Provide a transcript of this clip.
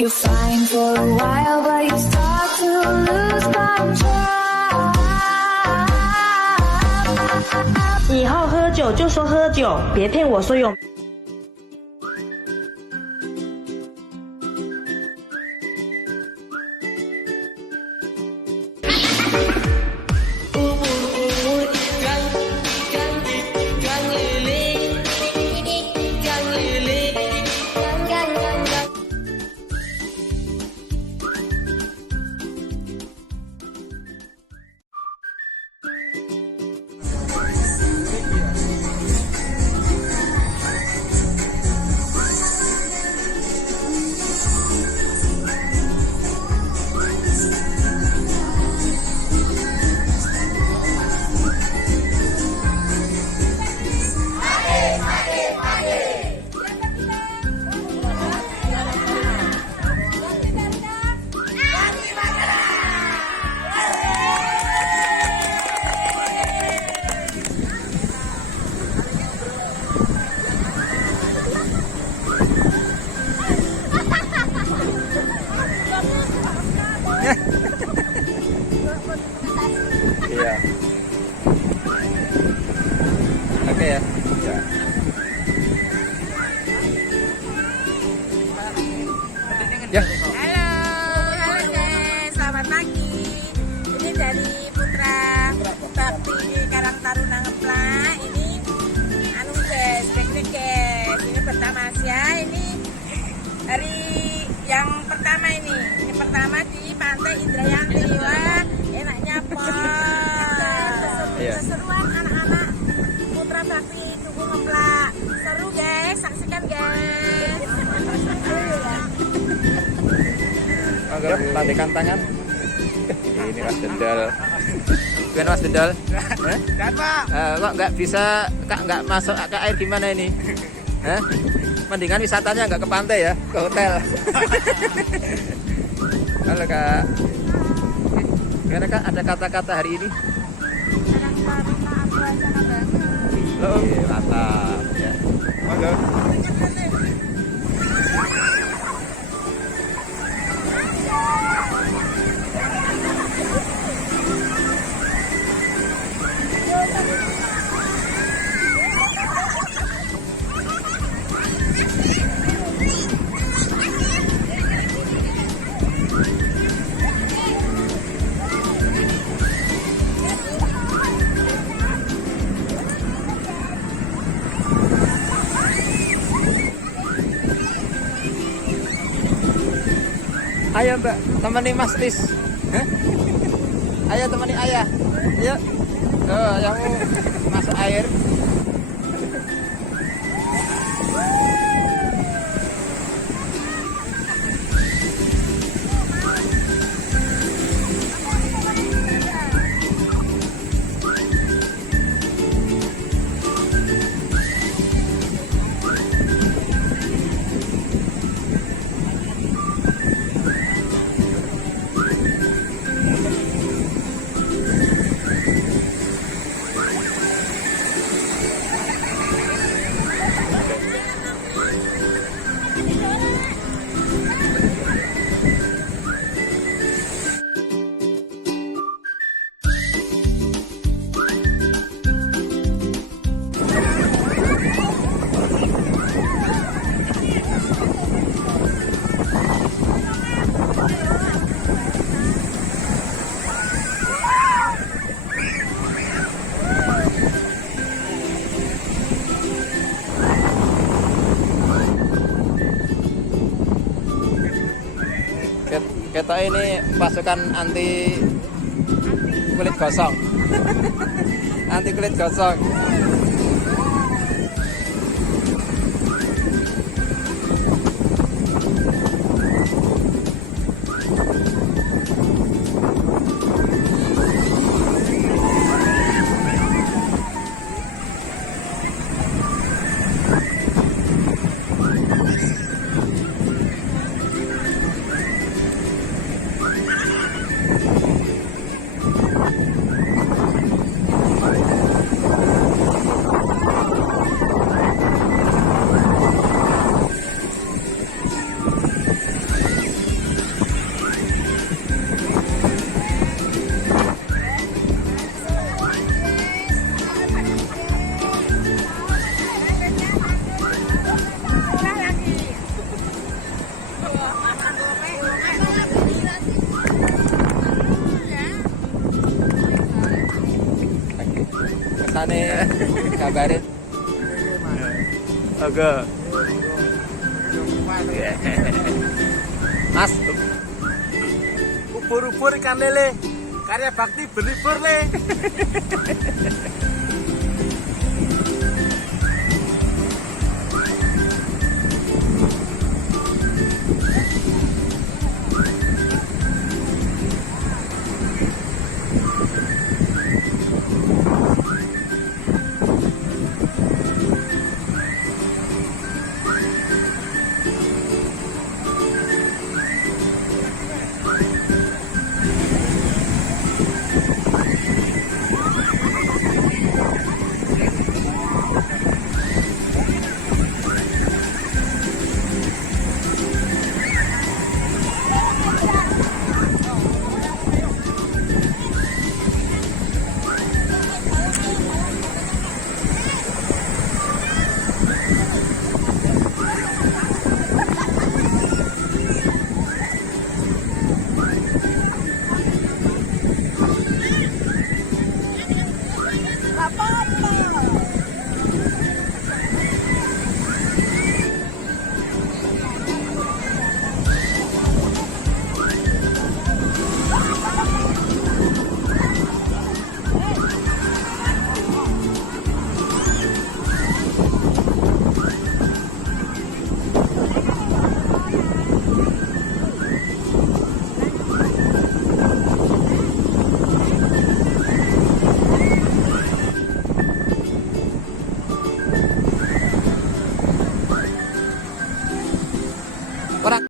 You're fine for a while, but you start to lose control. 以后喝酒就说喝酒，别骗我说有。Iya. Oke ya. Ya. Halo guys, selamat pagi. Ini dari Putra Bakti Karang Taruna Ngeplak. Ini anu guys, piknik guys. Ini pertama ya. Ini hari yang pertama ini. Ini pertama di Pantai Indrayanti. Wah, enaknya apa? Iya. Keseruan anak-anak Putra Bakti Tugu Ngeplak. Seru guys, saksikan guys. Yuk, lambaikan tangan. Ini Mas Dendal. Gimana Mas Dendal? Kok nggak bisa, Kak, nggak masuk ke air gimana ini? Hah? Mendingan wisatanya nggak ke pantai ya, ke hotel. Halo Kak. Gimana Kak, ada kata-kata hari ini? Oh, mantap ya. Halo. Ayo Mbak, temani Mas Tis. Hah? Ayo temani ayah. Yuk. Oh, ayahmu masuk air. Kita ini pasukan anti kulit gosong. Anti kulit gosong. rasane gambarin. Oke. Mas, Ubur-ubur ikan lele, karya bakti berlibur le.